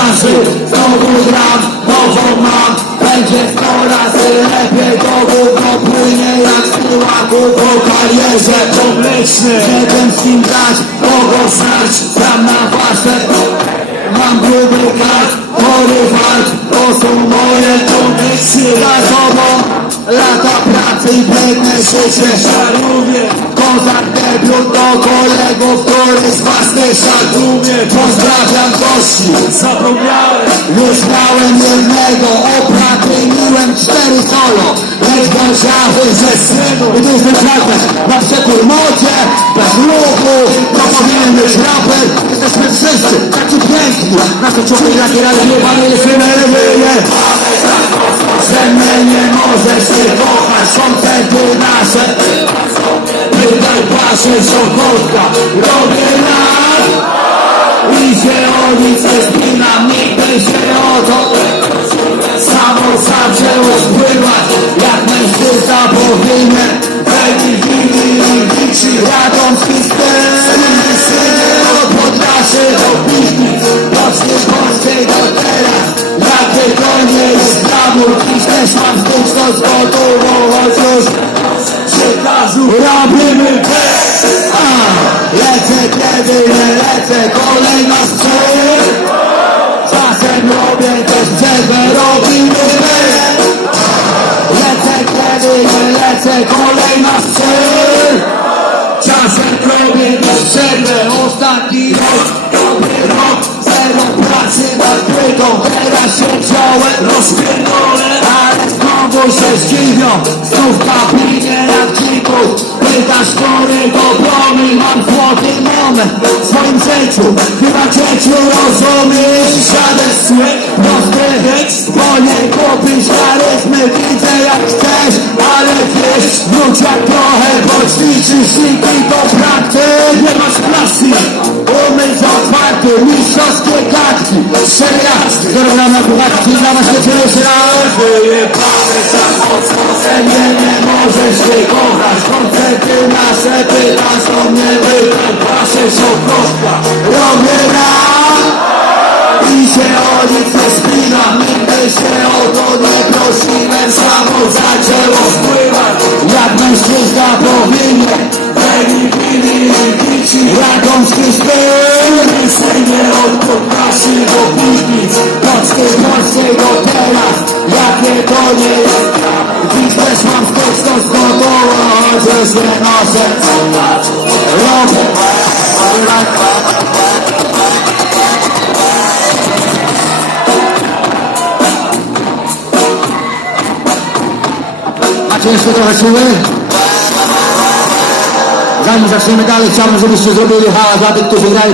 Branży Znowu gram, nową mam Będzie sto razy lepiej To gówno płynie jak tyłaku Po karierze to mleczny Jeden z nim grać, kogo znać? Gram na wasze Mam gruby kat, chory To są moje kondycje Za tobą lata i piękne życie Szaruję Kozak debiut do kolegów, który z was nie szarpuje Pozdrawiam gości. Zapomniałem. Już miałem jednego, oprawniłem cztery solo Lecz dojrzały ze synu Gdy zwyczajne na przekór modzie Bez ruchu, to powinien być raper. Jesteśmy wszyscy tacy piękni. Nasze człowiek lakier, ale nie mamy jesteśmy Koncerty nasze Pytaj patrzę, szokotka Robię lat i się o nic nie spinam, nigdy się o to. Samo zaczęło spływać, jak mężczyzna powinien. Baby, chwili i liczy radomski styl z gotową Choć już przekazu robimy A, Lecę kiedy nie lecę, kolejna sprzedaż Czasem robię też przerwę, robimy bez Lecę kiedy nie lecę, kolejna sprzedaż Czasem robię też przerwę, ostatni rok Dobry rok, zero pracy nad płytą się zdziwią Znów kapinie jak dzików Pytasz, który to promień Mam złoty moment w swoim życiu Chyba dzieciu rozumiesz Żaden zły, prosty heks Bo nie kupisz charyzmy. Widzę jak chcesz, ale wiesz Wróć jak trochę, bo ćwiczysz Otwarty, mistrzowskie kartki Cztery raz, zero na buchatki Dla was się jeszcze raz. Wyjebane za mocno Ze mnie nie możesz nie kochać. Koncerty nasze pytasz o mnie Wybrać wasze szokotka Robię raz i się o nic nie spinam Nigdy się o to nie prosiłem. Samo zaczęło spływać. Jak mężczyzna powinien chwili i bici. Radomski styl Jakie to nie jest też mam styczność gotową Chociaż nie noszę Robię. Macie jeszcze trochę siły? Zanim zaczniemy dalej, chciałbym, żebyście zrobili hałas dla tych, którzy grają